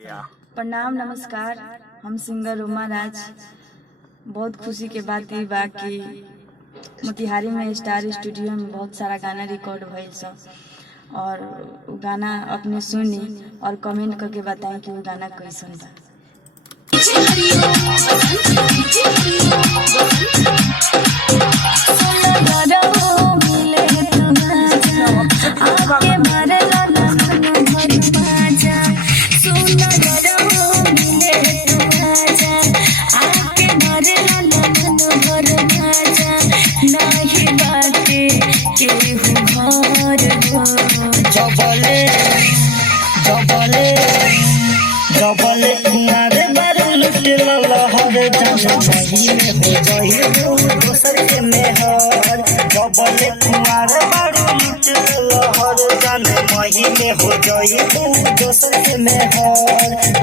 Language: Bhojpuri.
प्रणाम नमस्कार। हम सिंगर उमा राज। बहुत खुशी के बात ई बा कि मोतिहारी में स्टार स्टूडियो में बहुत सारा गाना रिकॉर्ड भइल सब और उ गाना अपने सुनी और कमेंट करके बताएं कि वो गाना कैसन बा। जबले तुम्हारे बारे लुटे लहर मही में हो गई दोसर के मेहर। जबले तुम्हारे बारे लुटे लहर जाने मही में हो गई दोसर के मेहर।